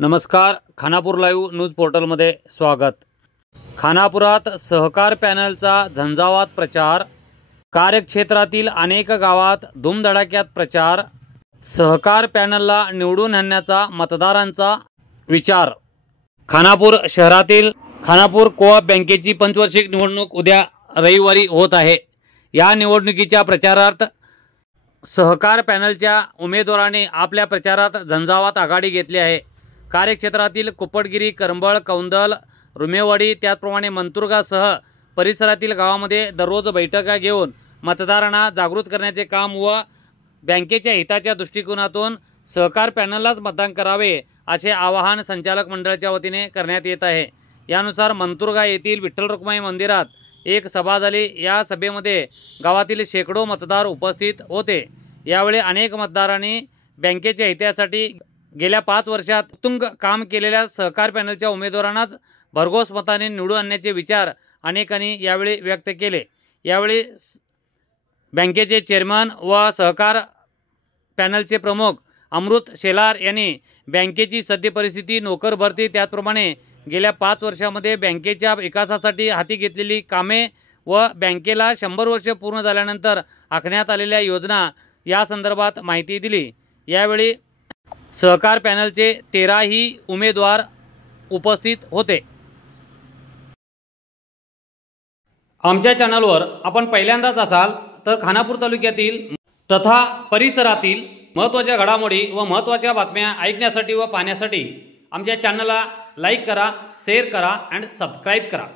नमस्कार, Khanapur live news पोर्टलमध्ये स्वागत। खानापुरात सहकार पॅनलचा झंझावात प्रचार, कार्यक्षेत्रातील अनेक गावात धूमधडाक्यात प्रचार, सहकार पॅनलला निवडून आणण्याचा मतदारांचा विचार। खानापूर शहरातील खानापूर कोऑप बँकेची पंचवार्षिक निवडणूक उद्या रविवारी होत आहे। या निवडणुकीच्या प्रचारार्थ सहकार पॅनलच्या उमेदवाराने आपल्या प्रचारात झंझावात आघाडी घेतली आहे। कार्यक्षेत्रातील कुपटगिरी, करंबळ, कौंदल, रुमेवाडी त्याचप्रमाणे मंतुरगासह परिसरातील गावामध्ये दररोज बैठका घेऊन मतदारांना जागृत करण्याचे काम व बँकेच्या हिताच्या दृष्टिकोनातून सहकार पॅनललाच मतदान करावे असे आवाहन संचालक मंडळाच्या वतीने करण्यात येत आहे। यानुसार मंतुरगा येथील विठ्ठल रुक्माई मंदिरात एक सभा झाली। या सभेमध्ये गावातील शेकडो मतदार उपस्थित होते। यावेळी अनेक मतदारांनी बँकेच्या हितासाठी गेल्या 5 वर्षात उत्तुंग काम केलेल्या सहकार पॅनलच्या उमेदवारांनाच भरघोस मताने निवडून आणण्याचे विचार अनेकांनी यावेळी व्यक्त केले। यावेळी बँकेचे चेअरमन व सहकार पॅनलचे प्रमुख अमृत शेलार यांनी बँकेची सद्य परिस्थिती, नोकर भरती त्याचप्रमाणे गेल्या 5 वर्षांमध्ये बँकेच्या विकासासाठी हाती घेतलेली कामे व बँकेला 100 वर्ष पूर्ण झाल्यानंतर आखण्यात आलेल्या योजना या संदर्भात माहिती दिली। यावेळी सहकार पॅनलचे 13ही उमेदवार उपस्थित होते। आमच्या चॅनलवर आपण पहिल्यांदाच असाल तर खानापूर तालुक्यातील तथा परिसरातील महत्त्वाच्या घडामोडी व महत्त्वाच्या बातम्या ऐकण्यासाठी व पाहण्यासाठी आमच्या चॅनलला लाईक करा, शेअर करा आणि सबस्क्राईब करा।